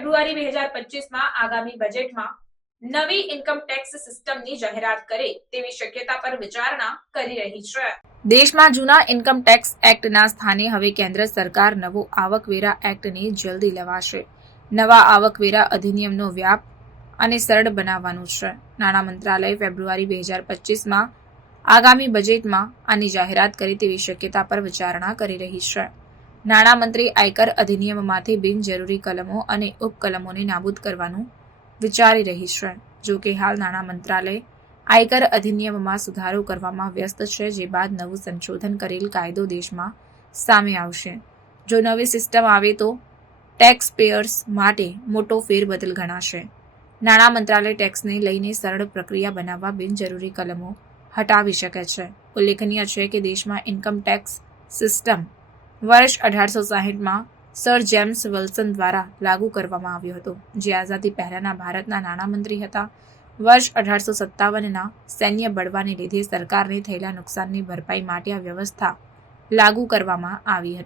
ફેબ્રુઆરી બે હજાર પચીસમાં આગામી બજેટમાં નવી ઇન્કમ ટેક્સ સિસ્ટમની જાહેરાત કરે તેવી શક્યતા પર વિચારણા કરી રહી છે. દેશમાં જૂના ઇન્કમ ટેક્સ એક્ટના સ્થાને હવે કેન્દ્ર સરકાર નવો આવકવેરા એક્ટને જલ્દી લેવાશે. નવા આવકવેરા અધિનિયમનો વ્યાપ અને સરળ બનાવવાનું છે. નાણાં મંત્રાલય ફેબ્રુઆરી બે હજાર પચીસમાં આગામી બજેટમાં આની જાહેરાત કરે તેવી શક્યતા પર વિચારણા કરી રહી છે. નાણામંત્રી આયકર અધિનિયમમાંથી બિનજરૂરી કલમો અને ઉપકલમોને નાબૂદ કરવાનું વિચારી રહી છે. જો કે હાલ નાણાં મંત્રાલય આયકર અધિનિયમમાં સુધારો કરવામાં વ્યસ્ત છે, જે બાદ નવું સંશોધન કરેલ કાયદો દેશમાં સામે આવશે. જો નવી સિસ્ટમ આવે તો ટેક્સ પેયર્સ માટે મોટો ફેરબદલ ગણાશે. નાણાં મંત્રાલય ટેક્સને લઈને સરળ પ્રક્રિયા બનાવવા બિનજરૂરી કલમો હટાવી શકે છે. ઉલ્લેખનીય છે કે દેશમાં ઇન્કમ ટેક્સ સિસ્ટમ વર્ષ અઢારસો સાહીઠમાં સર જેમ્સ વિલ્સન દ્વારા લાગુ કરવામાં આવ્યો હતો, જે આઝાદી પહેલાના ભારતના નાણામંત્રી હતા. વર્ષ અઢારસો સત્તાવનના સૈન્ય બળવાને લીધે સરકારને થયેલા નુકસાનની ભરપાઈ માટે આ વ્યવસ્થા લાગુ કરવામાં આવી હતી.